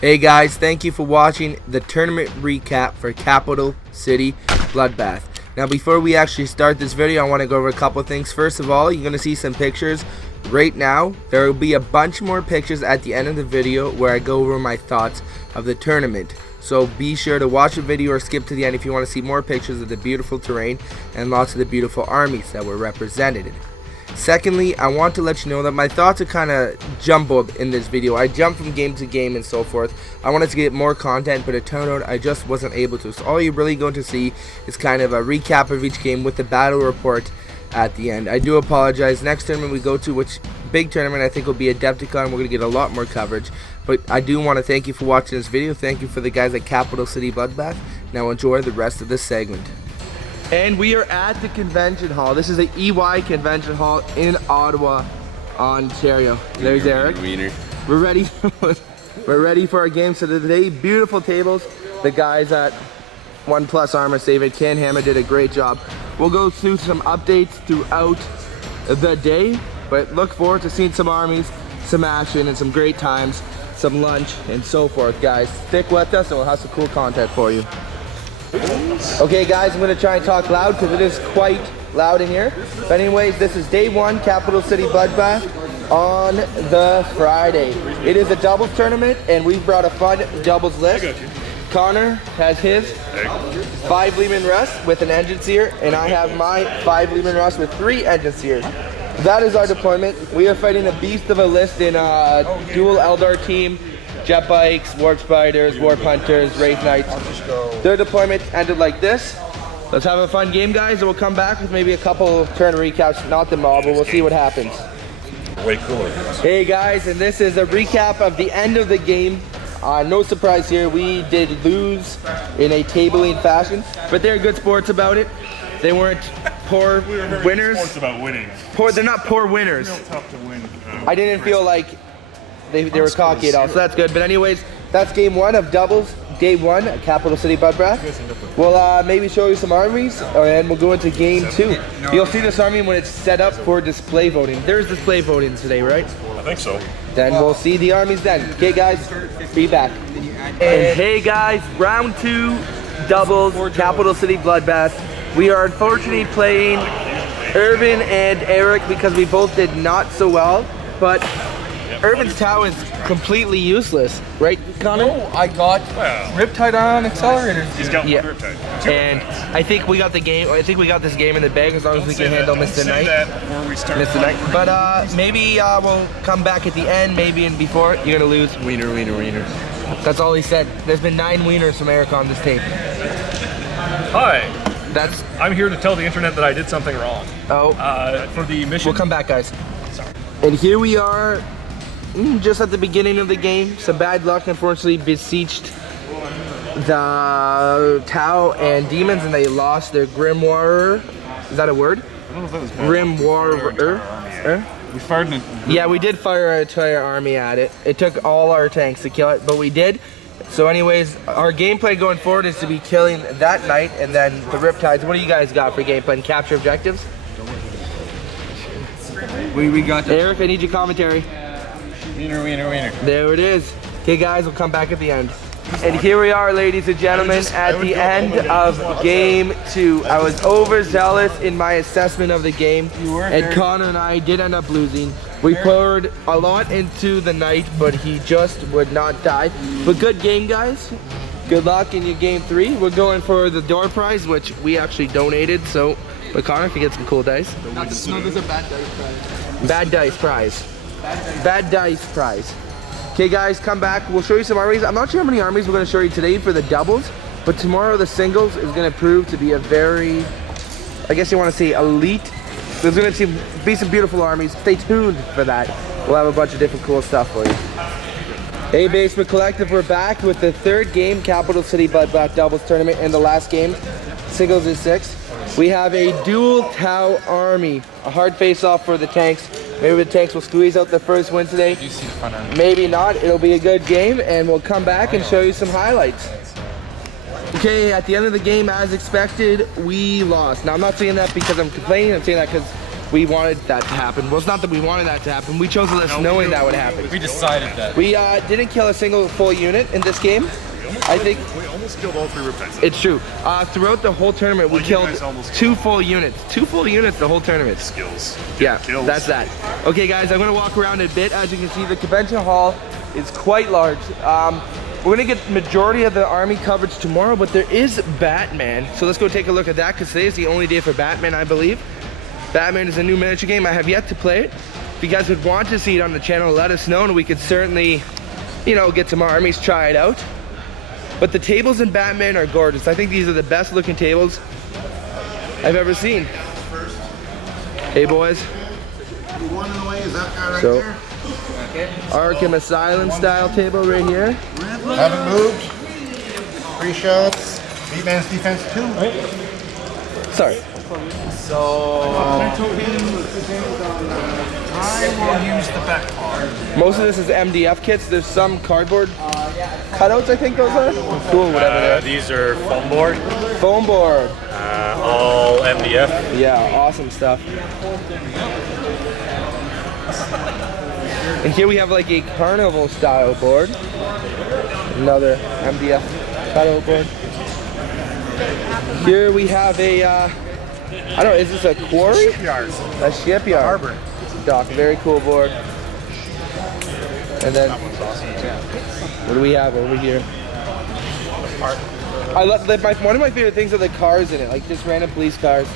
Hey guys, thank you for watching the tournament recap for Capital City Bloodbath. Now before we actually start this video, I want to go over a couple things. First of all, you're going to see some pictures right now. There will be a bunch more pictures at the end of the video where I go over my thoughts of the tournament. So be sure to watch the video or skip to the end if you want to see more pictures of the beautiful terrain and lots of the beautiful armies that were represented. Secondly, I want to let you know that my thoughts are kind of jumbled in this video. I jumped from game to game and so forth. I wanted to get more content, but it turned out I just wasn't able to. So all you're really going to see is kind of a recap of each game with the battle report at the end. I do apologize. Next tournament we go to, which big tournament I think will be Adepticon, we're going to get a lot more coverage. But I do want to thank you for watching this video. Thank you for the guys at Capital City Bloodbath. Now enjoy the rest of this segment. And we are at the convention hall. This is the EY convention hall in Ottawa, Ontario. There's Eric. We're ready. We're ready for our game. So today, beautiful tables. The guys at One Plus Armor, David Canhammer, did a great job. We'll go through some updates throughout the day, but look forward to seeing some armies, some action, and some great times, some lunch, and so forth, guys. Stick with us, and we'll have some cool content for you. Okay guys, I'm going to try and talk loud because it is quite loud in here. But anyways, this is day one, Capital City Bloodbath on the Friday. It is a doubles tournament and we've brought a fun doubles list. Connor has his 5 Lehman Russ with an engine sear, and I have my 5 Lehman Russ with 3 engine sears. That is our deployment. We are fighting a beast of a list in a dual Eldar team. Jet bikes, warp spiders, warp hunters, wraith knights. Their deployment ended like this. Let's have a fun game, guys, and we'll come back with maybe a couple turn recaps, not them all, but we'll see what happens. Way cooler. Hey guys, and this is a recap of the end of the game. No surprise here, we did lose in a tabling fashion, but they're good sports about it. They weren't poor winners. Sports about winning. They're not poor winners. It's tough to win. I didn't feel like they were cocky at all, so that's good. But anyways, that's game one of doubles, day one at Capital City Bloodbath. We'll maybe show you some armies, and we'll go into game two. You'll see this army when it's set up for display voting. There's display voting today, right? I think so. Then we'll see the armies then. Okay guys, be back. And hey guys, round two, doubles, Capital City Bloodbath. We are unfortunately playing Irvin and Eric because we both did not so well, but Irvin's Tau is completely useless, right, Connor? No, I got Riptide on accelerators. He's got one Riptide. And I think we got the game. I think we got this game in the bag as long as we can handle Mr. Knight. Mr. Knight. But maybe we'll come back at the end, maybe and before. You're gonna lose. Wiener, wiener, wiener. That's all he said. There's been 9 wieners from Eric on this tape. Hi. I'm here to tell the internet that I did something wrong. Oh. For the mission. We'll come back, guys. And here we are. Just at the beginning of the game, some bad luck unfortunately beseeched the Tau and Demons, and they lost their Grimoire. Is that a word? I don't know if that was Grimoire. We fired it. Yeah, we did fire our entire army at it. It took all our tanks to kill it, but we did. So anyways, our gameplay going forward is to be killing that knight and then the Riptides. What do you guys got for gameplay and capture objectives? We got Eric, I need your commentary. Wiener, wiener, wiener. There it is. Okay guys, we'll come back at the end. And here we are, ladies and gentlemen, at the end of game 2. I was overzealous in my assessment of the game, and Connor and I did end up losing. We poured a lot into the knight, but he just would not die. But good game, guys. Good luck in your game 3. We're going for the door prize, which we actually donated, so, but Connor can get some cool dice. No, there's a bad dice prize. Bad dice prize. Bad dice prize. Okay guys, come back. We'll show you some armies. I'm not sure how many armies we're going to show you today for the doubles, but tomorrow the singles is going to prove to be a very, I guess you want to say elite. There's going to be some beautiful armies. Stay tuned for that. We'll have a bunch of different cool stuff for you. Hey Basement Collective, we're back with the 3rd game, Capital City Bloodbath doubles tournament, and the last game, singles is 6. We have a dual Tau army, a hard face-off for the tanks. Maybe the tanks will squeeze out the first win today. Maybe not. It'll be a good game, and we'll come back and show you some highlights. Okay, at the end of the game, as expected, we lost. Now, I'm not saying that because I'm complaining. I'm saying that because we wanted that to happen. Well, it's not that we wanted that to happen. We chose the list knowing that would happen. We decided that. We didn't kill a single full unit in this game. I think we almost killed all 3 Riptides. it's true. Throughout the whole tournament, we killed 2 full units. 2 full units the whole tournament. Skills. Yeah, Kills. that's that. Okay, guys, I'm gonna walk around a bit. As you can see, the convention hall is quite large. We're gonna get majority of the army coverage tomorrow, but there is Batman. So let's go take a look at that, because today is the only day for Batman, I believe. Batman is a new miniature game. I have yet to play it. If you guys would want to see it on the channel, let us know, and we could certainly, you know, get some armies, try it out. But the tables in Batman are gorgeous. I think these are the best looking tables I've ever seen. Hey boys. One in the way is that guy right So, there. Arkham Asylum style table right here. Haven't moved. 3 shots. Beatman's defense 2. Sorry. So I will use the back card. Most of this is MDF kits. There's some cardboard cutouts, I think those are. Cool, whatever they are. These are foam board. Foam board. All MDF. Yeah, awesome stuff. And here we have like a carnival style board. Another MDF cutout board. Here we have a, I don't know, is this a quarry? Shipyard. A shipyard. Harbor. Dock, very cool board. And then, what do we have over here? I love, one of my favorite things are the cars in it, like just random police cars.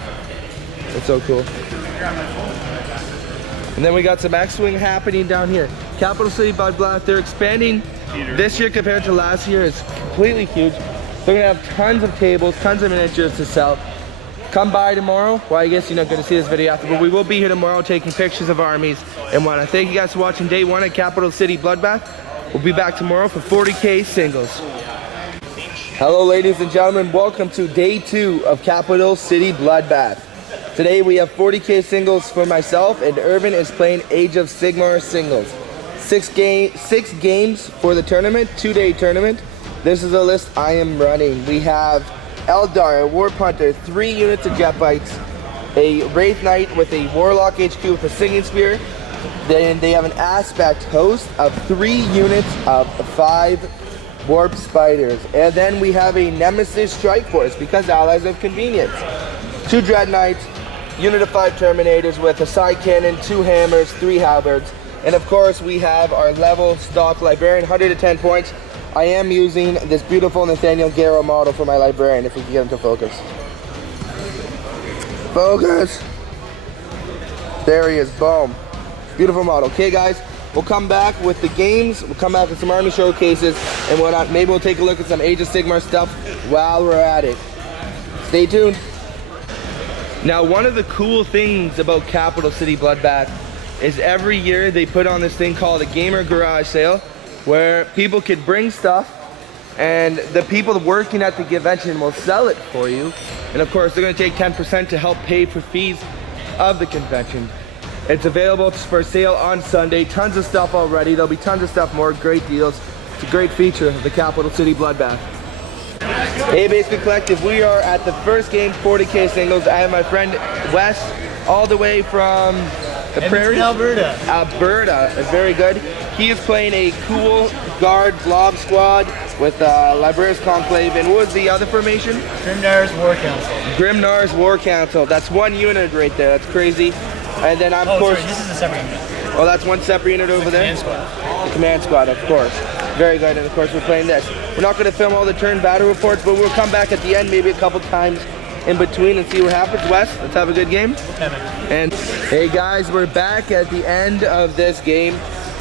It's so cool. And then we got some X-Wing happening down here. Capital City Bloodbath, they're expanding this year compared to last year. It's completely huge. They're gonna have tons of tables, tons of miniatures to sell. Come by tomorrow. Well, I guess you're not gonna see this video after, but we will be here tomorrow taking pictures of armies and whatnot. Thank you guys for watching day 1 at Capital City Bloodbath. We'll be back tomorrow for 40K singles. Hello, ladies and gentlemen. Welcome to day 2 of Capital City Bloodbath. Today we have 40K singles for myself, and Irvin is playing Age of Sigmar singles. 6 games for the tournament, 2-day tournament. This is the list I am running. We have Eldar, a Warp Hunter, 3 units of jet bikes, a Wraith Knight with a Warlock HQ with a Singing Spear. Then they have an Aspect Host of 3 units of 5 Warp Spiders. And then we have a Nemesis Strike Force, because allies of convenience. 2 Dread Knights, unit of 5 Terminators with a side cannon, 2 hammers, 3 halberds. And of course we have our level stock librarian, 110 points. I am using this beautiful Nathaniel Garrow model for my librarian, if we can get him to focus. Focus! There he is, boom. Beautiful model. Okay guys, we'll come back with the games, we'll come back with some army showcases and whatnot. Maybe we'll take a look at some Age of Sigmar stuff while we're at it. Stay tuned. Now, one of the cool things about Capital City Bloodbath is every year they put on this thing called a Gamer Garage Sale, where people could bring stuff and the people working at the convention will sell it for you. And of course, they're gonna take 10% to help pay for fees of the convention. It's available for sale on Sunday. Tons of stuff already. There'll be tons of stuff more, great deals. It's a great feature of the Capital City Bloodbath. Hey Basement Collective, we are at the first game, 40K singles. I have my friend Wes, all the way from the prairies. Alberta. Alberta, very good. He is playing a cool guard blob squad with Librarius Conclave, and what was the other formation? Grimdar's War Council. Grimdar's War Council. That's 1 unit right there, that's crazy. And then of course, sorry, this is a separate unit. oh, that's 1 separate unit over there? Command squad. The command squad, of course. Very good, and of course we're playing this. We're not going to film all the turn battle reports, but we'll come back at the end maybe a couple times in between and see what happens. Wes, let's have a good game. And hey guys, we're back at the end of this game.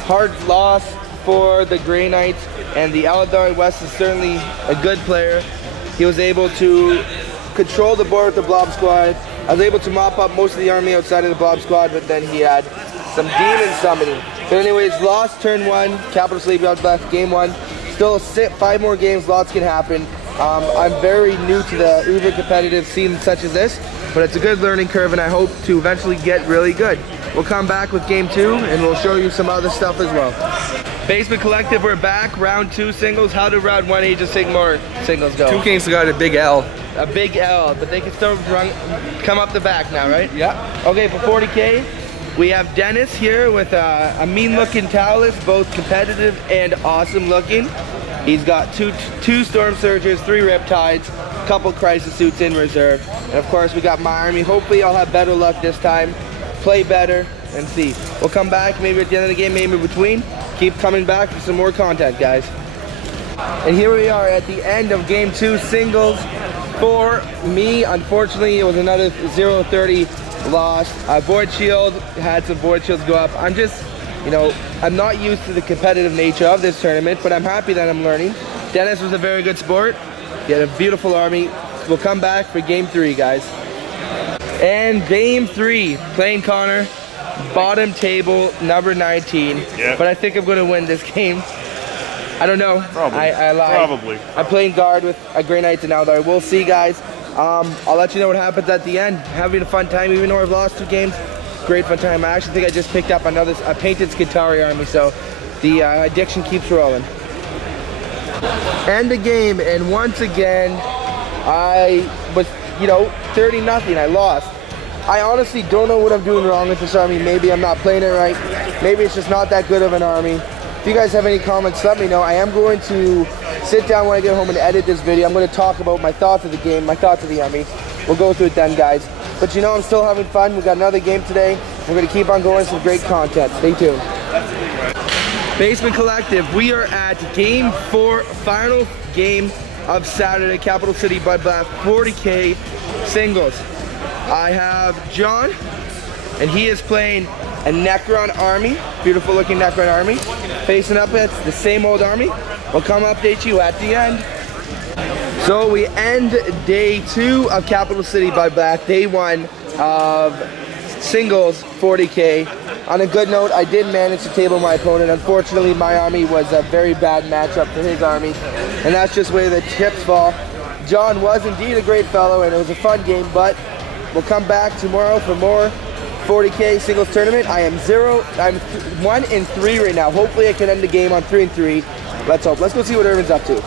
Hard loss for the Grey Knights, and the Eldar. Wes is certainly a good player. He was able to control the board with the blob squad. I was able to mop up most of the army outside of the blob squad, but then he had some demon summoning. But anyways, lost turn 1, Capital City Bloodbath, game 1. Still 5 more games, lots can happen. I'm very new to the uber competitive scene such as this, but it's a good learning curve and I hope to eventually get really good. We'll come back with game 2 and we'll show you some other stuff as well. Basement Collective, we're back. Round 2 singles. How did round 1 Age of Sigmar singles go? 2 Kings got a big L. A big L, but they can still come up the back now, right? Yeah. Okay, for 40K, we have Dennis here with a mean-looking Talus, both competitive and awesome-looking. He's got two Storm Surgers, 3 Riptides, a couple Crisis Suits in reserve, and of course we got my army. Hopefully I'll have better luck this time, play better, and see. We'll come back maybe at the end of the game, maybe between. Keep coming back for some more content, guys. And here we are at the end of game 2 singles. For me, unfortunately, it was another 0-30 loss. Void Shield, had some Void Shields go up. I'm just, you know, I'm not used to the competitive nature of this tournament, but I'm happy that I'm learning. Dennis was a very good sport. He had a beautiful army. We'll come back for game 3, guys. And game 3, playing Connor, bottom table, number 19. Yeah. But I think I'm gonna win this game. I don't know. Probably. I lied. Probably. I'm playing guard with a Grey Knights and Eldar. We'll see, guys. I'll let you know what happens at the end. Having a fun time, even though I've lost 2 games. Great fun time. I actually think I just picked up a painted Skitarii army, so the addiction keeps rolling. End the game, and once again, I was, 30-0. I lost. I honestly don't know what I'm doing wrong with this army. Maybe I'm not playing it right. Maybe it's just not that good of an army. If you guys have any comments, let me know. I am going to sit down when I get home and edit this video. I'm going to talk about my thoughts of the game, my thoughts of the army. We'll go through it then, guys. But I'm still having fun. We got another game today. We're going to keep on going, some great content. Stay tuned. Basement Collective, we are at game 4, final game of Saturday, Capital City Bloodbath 40K singles. I have John, and he is playing a Necron army, beautiful looking Necron army. Facing up, it's the same old army. We'll come update you at the end. So we end day 2 of Capital City Bloodbath, day 1 of singles 40K. On a good note, I did manage to table my opponent. Unfortunately, my army was a very bad matchup for his army, and that's just where the chips fall. John was indeed a great fellow, and it was a fun game, but we'll come back tomorrow for more 40K singles tournament. I'm 1-3 right now. Hopefully I can end the game on 3-3. Let's hope. Let's go see what Irvin's up to.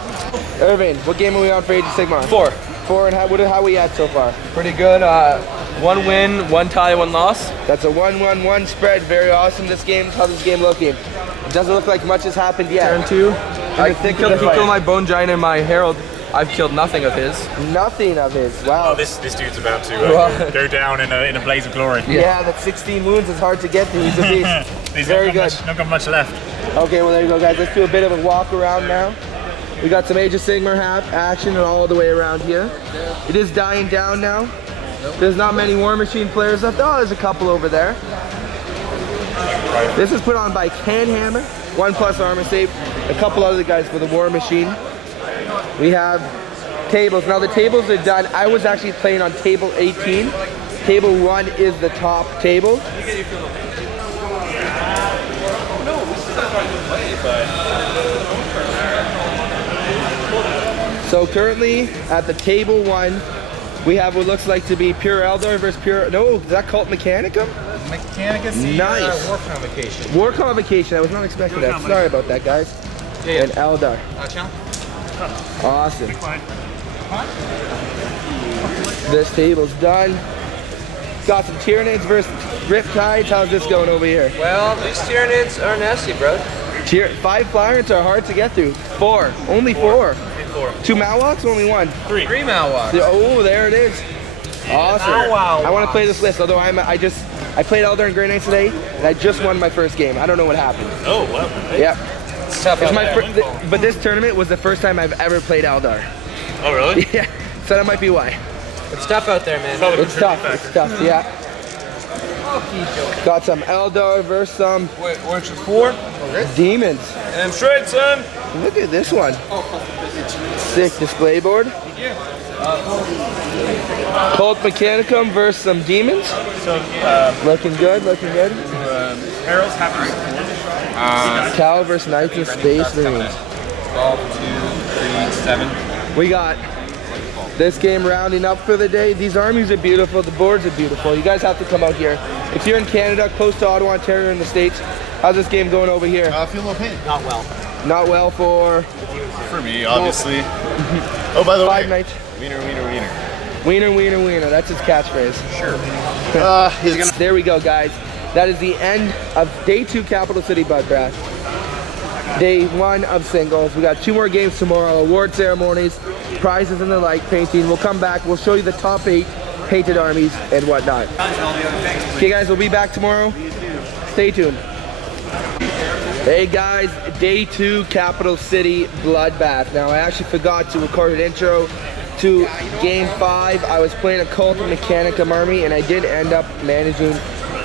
Irvin, what game are we on for Age of Sigmar? 4. 4, and how are we at so far? Pretty good. 1 win, 1 tie, 1 loss. That's a 1-1-1 spread. Very awesome. How's this game looking? It doesn't look like much has happened yet. Turn 2. He killed my Bone Giant and my Herald. I've killed nothing of his. Nothing of his. Wow. Oh, this dude's about to go down in a blaze of glory. Yeah, that 16 wounds is hard to get to. He's a beast. He's very good. Not got much left. Okay, well there you go, guys. Let's do a bit of a walk around now. We got some Age of Sigmar action all the way around here. It is dying down now. There's not many War Machine players left. Oh, there's a couple over there. This is put on by Canhammer, 1+ armor save. A couple other guys for the War Machine. We have tables. Now the tables are done. I was actually playing on table 18. Table 1 is the top table. So currently at the table 1, we have what looks like to be Pure Eldar versus Pure. No, is that Cult Mechanicum? Mechanicus. Nice. War Convocation. War Convocation. I was not expecting that. Sorry about that, guys. Yeah. And Eldar. Awesome. This table's done. Got some Tyranids versus Riptides. How's this going over here? Well, these Tyranids are nasty, bro. 5 Flyers are hard to get through. 4. Only 4. 2 Malwalks, only 1. 3 Malwalks. Oh, there it is. Awesome. Malwalks. I want to play this list, although I played Eldar and Grey Knights today, and I just won my first game. I don't know what happened. Oh, wow. Yep. It's tough. But this tournament was the first time I've ever played Eldar. Oh, really? Yeah. So that might be why. It's tough out there, man. It's tough. It's tough. Yeah. Got some Eldar versus some Which is 4? demons. And I'm straight, son. Look at this one. Sick display board. Cult Mechanicum versus some demons. So, Looking good, looking good. Herald's happening. Cal versus Knights of Space Marines. 12, 2, 3, 7. We got this game rounding up for the day. These armies are beautiful. The boards are beautiful. You guys have to come out here. If you're in Canada, close to Ottawa, Ontario, in the States, How's this game going over here? I feel no pain. Not well. Not well for For me, obviously. Oh, by the Five way. Nights. Wiener, wiener, wiener. Wiener, wiener, wiener. That's his catchphrase. Sure. He's gonna. There we go, guys. That is the end of day 2 Capital City Bloodbath. Day 1 of singles. We got 2 more games tomorrow. Award ceremonies, prizes and the like, painting. We'll come back. We'll show you the top 8 painted armies and whatnot. Okay, guys. We'll be back tomorrow. Stay tuned. Hey guys, day 2 Capital City Bloodbath. Now I actually forgot to record an intro to game 5. I was playing a Cult Mechanicum army and I did end up managing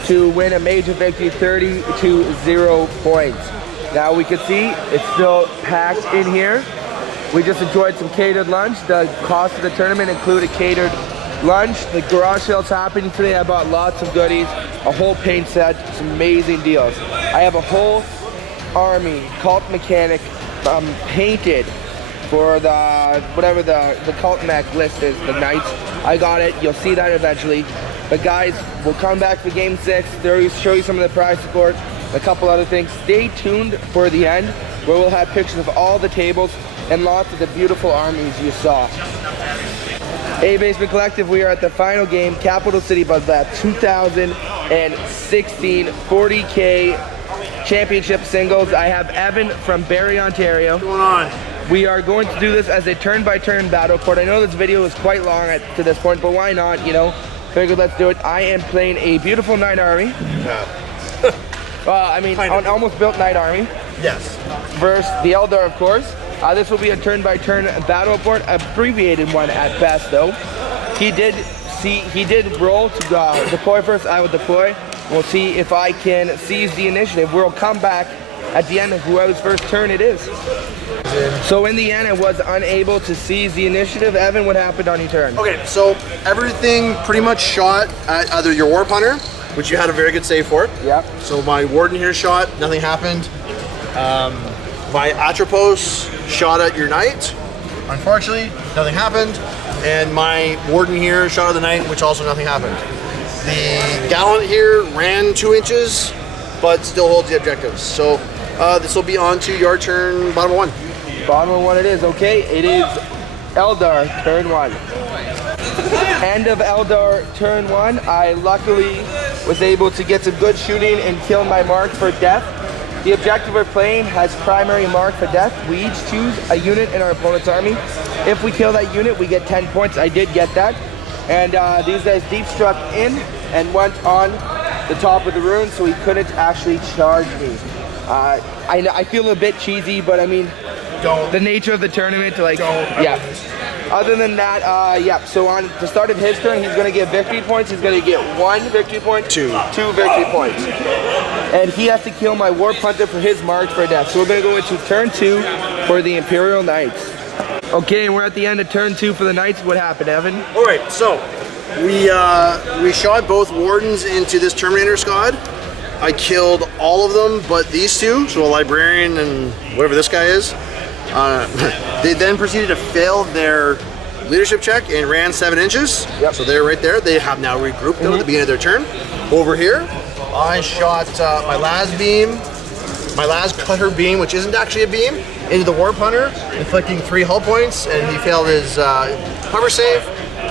to win a major victory 30-0 points. Now we can see it's still packed in here. We just enjoyed some catered lunch. The cost of the tournament included catered lunch. The garage sale's happening today. I bought lots of goodies, a whole paint set, some amazing deals. I have a whole army, Cult Mechanic, painted for the, whatever the Cult Mech list is, the Knights. I got it, you'll see that eventually. But guys, we'll come back for game 6, show you some of the prize support, a couple other things. Stay tuned for the end, where we'll have pictures of all the tables and lots of the beautiful armies you saw. Hey Basement Collective, we are at the final game, Capital City Bloodbath 2016 40K Championship Singles. I have Evan from Barrie, Ontario. What's going on? We are going to do this as a turn-by-turn battle court. I know this video is quite long to this point, but why not, you know? Figured let's do it. I am playing a beautiful Knight Army. I mean, an almost built Knight Army. Yes. Versus the Eldar, of course. This will be a turn-by-turn battle board, abbreviated one at best, though. He did roll to deploy first. I will deploy. We'll see if I can seize the initiative. We'll come back at the end of whoever's first turn it is. So in the end, I was unable to seize the initiative. Evan, what happened on your turn? Okay, so everything pretty much shot at either your Warp Hunter, which you had a very good save for. Yeah. So my Warden here shot, nothing happened. My Atropos shot at your Knight. Unfortunately, nothing happened. And my Warden here shot at the Knight, which also nothing happened. The Gallant here ran 2 inches, but still holds the objectives. So this will be on to your turn, bottom of 1. Bottom of 1 it is. Okay, it is Eldar, turn 1. End of Eldar, turn 1. I luckily was able to get some good shooting and kill my mark for death. The objective we're playing has primary mark for death. We each choose a unit in our opponent's army. If we kill that unit, we get 10 points. I did get that. And these guys deep struck in and went on the top of the rune, so he couldn't actually charge me. I feel a bit cheesy, but I mean, the nature of the tournament, like, yeah. Other than that, yeah, so on the start of his turn, he's going to get victory points. He's going to get 1 victory point, 2 victory points. And he has to kill my Warp Hunter for his mark for death. So we're going to go into turn 2 for the Imperial Knights. Okay, and we're at the end of turn 2 for the Knights. What happened, Evan? All right, so we shot both Wardens into this Terminator squad. I killed all of them but these 2, so a Librarian and whatever this guy is. They then proceeded to fail their leadership check and ran 7 inches. Yep. So they're right there. They have now regrouped though at the beginning of their turn. Over here, I shot my Las Cutter beam, which isn't actually a beam, into the Warp Hunter, inflicting 3 hull points, and he failed his cover save.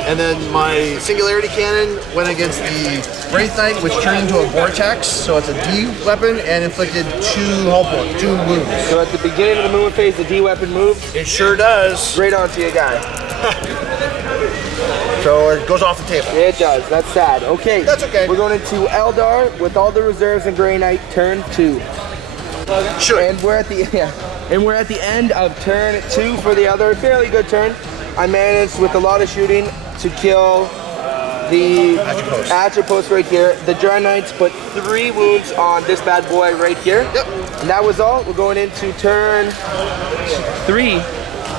And then my Singularity Cannon went against the Wraith Knight, which turned into a Vortex, so it's a D weapon, and inflicted 2 hull points, 2 wounds. So at the beginning of the movement phase, the D weapon moves. It sure does. Right onto your guy. So it goes off the table. It does. That's sad. Okay. That's okay. We're going into Eldar with all the reserves and Grey Knight, turn 2. Sure. And we're at the we're at the end of turn 2 for the other fairly good turn. I managed with a lot of shooting to kill the Atropos right here. The Dry Knights put 3 wounds on this bad boy right here. Yep. And that was all. We're going into turn 3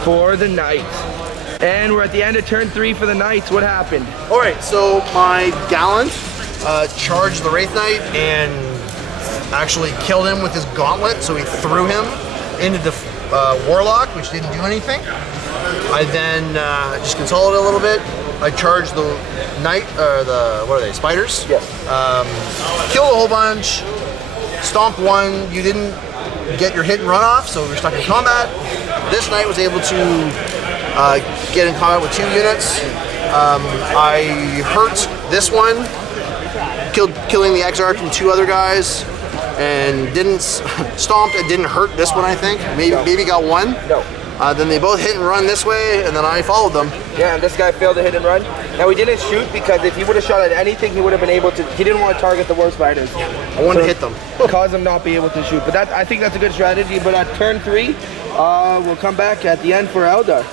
for the Knights. And we're at the end of turn 3 for the Knights. What happened? All right, so my Gallant charged the Wraith Knight and actually killed him with his gauntlet, so he threw him into the Warlock, which didn't do anything. I then just consolidated a little bit. I charged the Knight, what are they, Spiders? Yes. Killed a whole bunch, Stomp 1, you didn't get your hit and run off, so you're stuck in combat. This knight was able to get in combat with 2 units. I hurt this one, killing the Exarch and 2 other guys, and didn't stomped and didn't hurt this one. I think maybe got 1. No. Then they both hit and run this way, and then I followed them. Yeah, and this guy failed to hit and run. Now, he didn't shoot because if he would have shot at anything, he would have been able to. He didn't want to target the warp spiders. I wanted to hit them. Cause him not be able to shoot. But I think that's a good strategy. But at turn 3, we'll come back at the end for Eldar.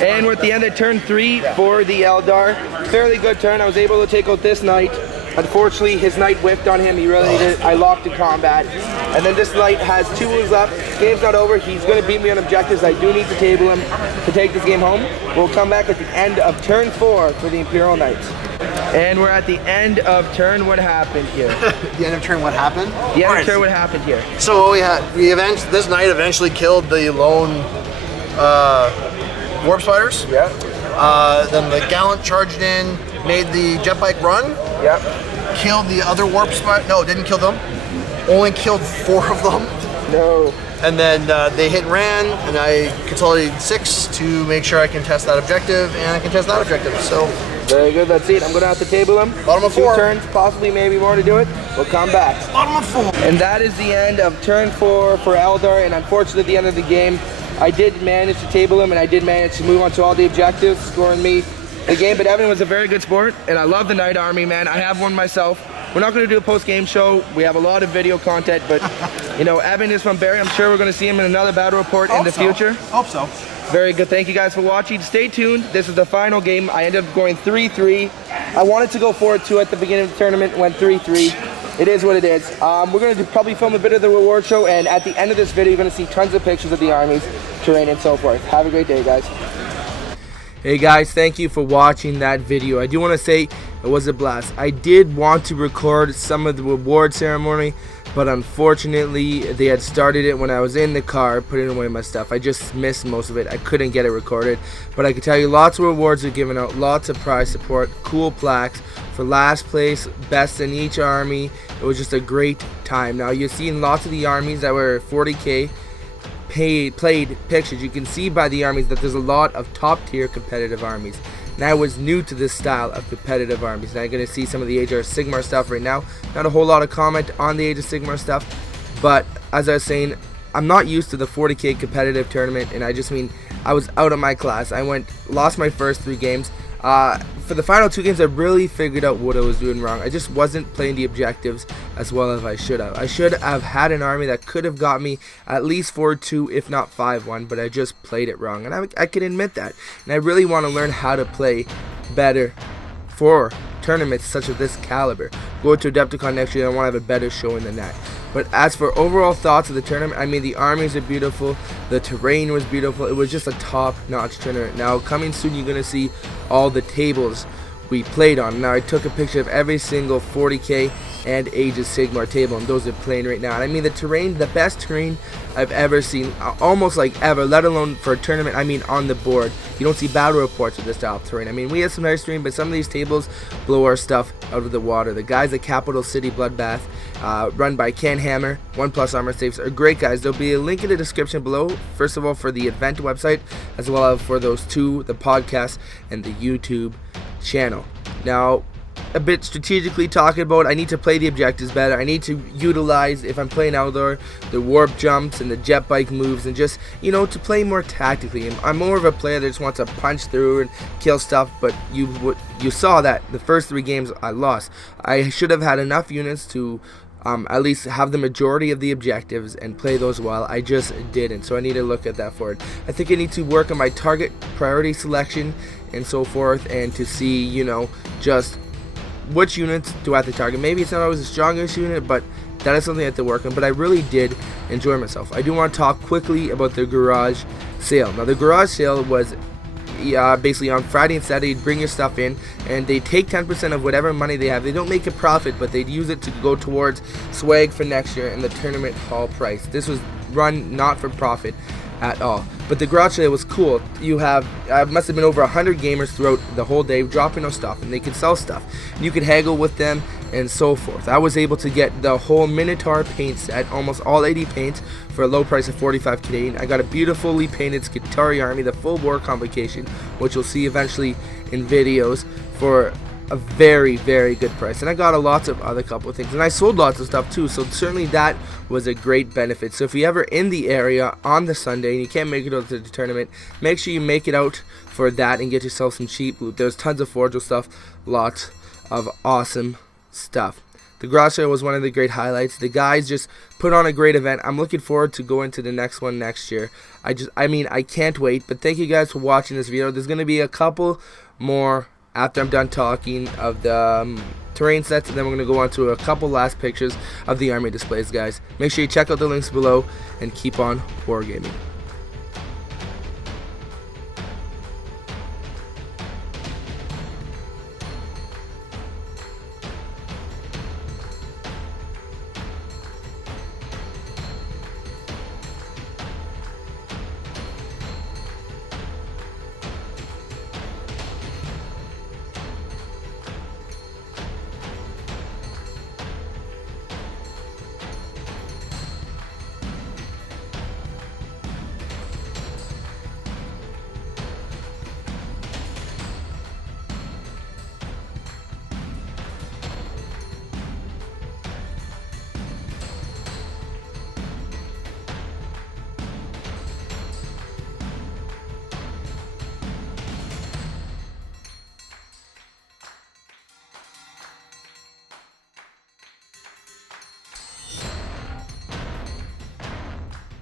And we're at the end of turn 3 for the Eldar. Fairly good turn. I was able to take out this knight. Unfortunately, his knight whiffed on him. He really did. I locked in combat. And then this knight has 2 moves left. Game's not over. He's going to beat me on objectives. I do need to table him to take this game home. We'll come back at the end of turn 4 for the Imperial Knights. And we're at the end of turn. What happened here? The end of turn, what happened? The end of turn, what happened here? So this knight eventually killed the lone warp spiders. Yeah. Then the Gallant charged in, made the jet bike run. Yeah. Killed the other warp spider. No, didn't kill them. Only killed 4 of them. No. And then they hit and ran, and I consolidated 6 to make sure I can test that objective, and I can test that objective. So very good. That's it. I'm going to have to table him. Bottom of 2 4. turns, possibly maybe more to do it. We'll come back. Bottom of 4. And that is the end of turn 4 for Eldar. And unfortunately, at the end of the game, I did manage to table him, and I did manage to move on to all the objectives, scoring me the game. But Evan was a very good sport, and I love the Knight Army, man. I have one myself. We're not going to do a post-game show. We have a lot of video content, but you know, Evan is from Barrie. I'm sure we're going to see him in another battle report in the future. Hope so. Very good. Thank you guys for watching. Stay tuned. This is the final game. I ended up going 3-3. I wanted to go 4-2 at the beginning of the tournament. Went 3-3. It is what it is. We're going to probably film a bit of the reward show, and at the end of this video, you're going to see tons of pictures of the armies, terrain, and so forth. Have a great day, guys. Hey guys, thank you for watching that video. I do want to say it was a blast. I did want to record some of the reward ceremony, but unfortunately they had started it when I was in the car putting away my stuff. I just missed most of it. I couldn't get it recorded, but I can tell you lots of rewards are given out, lots of prize support, cool plaques for last place, best in each army. It was just a great time. Now you've seen lots of the armies that were 40K played pictures. You can see by the armies that there's a lot of top tier competitive armies. And I was new to this style of competitive armies. Now you're going to see some of the Age of Sigmar stuff right now. Not a whole lot of comment on the Age of Sigmar stuff, but as I was saying, I'm not used to the 40K competitive tournament, and I just mean I was out of my class. I lost my first 3 games. For the final 2 games, I really figured out what I was doing wrong. I just wasn't playing the objectives as well as I should have. I should have had an army that could have got me at least 4-2, if not 5-1, but I just played it wrong, and I can admit that. And I really want to learn how to play better for tournaments such as this caliber. Go to Adepticon next year, and I want to have a better showing than that. But as for overall thoughts of the tournament, I mean, the armies are beautiful, the terrain was beautiful, it was just a top-notch tournament. Now, coming soon, you're going to see all the tables we played on. Now, I took a picture of every single 40K and Age of Sigmar table, and those are playing right now. And I mean, the terrain, the best terrain I've ever seen, almost like ever, let alone for a tournament. I mean, on the board, you don't see battle reports with this style of terrain. I mean, we have some nice terrain, but some of these tables blow our stuff out of the water. The guys at Capital City Bloodbath, run by Ken Hammer, 1+ Armor Safes, are great guys. There'll be a link in the description below, first of all for the event website, as well as for those 2, the podcast and the YouTube channel. Now, a bit strategically talking about, I need to play the objectives better. I need to utilize, if I'm playing outdoor, the warp jumps and the jet bike moves, and just, you know, to play more tactically. I'm more of a player that just wants to punch through and kill stuff, but you saw that the first 3 games I lost. I should have had enough units to at least have the majority of the objectives and play those well. I just didn't, so I need to look at that forward. I think I need to work on my target priority selection and so forth, and to see, you know, just which units do I have to target. Maybe it's not always the strongest unit, but that is something I have to work on. But I really did enjoy myself. I do want to talk quickly about the garage sale. Now, the garage sale was basically on Friday and Saturday. You'd bring your stuff in, and they take 10% of whatever money they have. They don't make a profit, but they'd use it to go towards swag for next year and the tournament hall price. This was run not for profit at all. But the garage sale was cool. You have, must have been over 100 gamers throughout the whole day dropping their stuff, and they could sell stuff. And you could haggle with them and so forth. I was able to get the whole Minotaur paint set, almost all 80 paint, for a low price of 45 Canadian. I got a beautifully painted Skitarii army, the full war convocation, which you'll see eventually in videos, for a very, very good price. And I got a lots of other couple of things, and I sold lots of stuff too, so certainly that was a great benefit. So if you're ever in the area on the Sunday and you can't make it out to the tournament, make sure you make it out for that and get yourself some cheap loot. There's tons of Forgel stuff, lots of awesome stuff. The garage sale was one of the great highlights. The guys just put on a great event. I'm looking forward to going to the next one next year. I can't wait. But thank you guys for watching this video. There's going to be a couple more after I'm done talking of the terrain sets, and then we're going to go on to a couple last pictures of the army displays, guys. Make sure you check out the links below and keep on wargaming.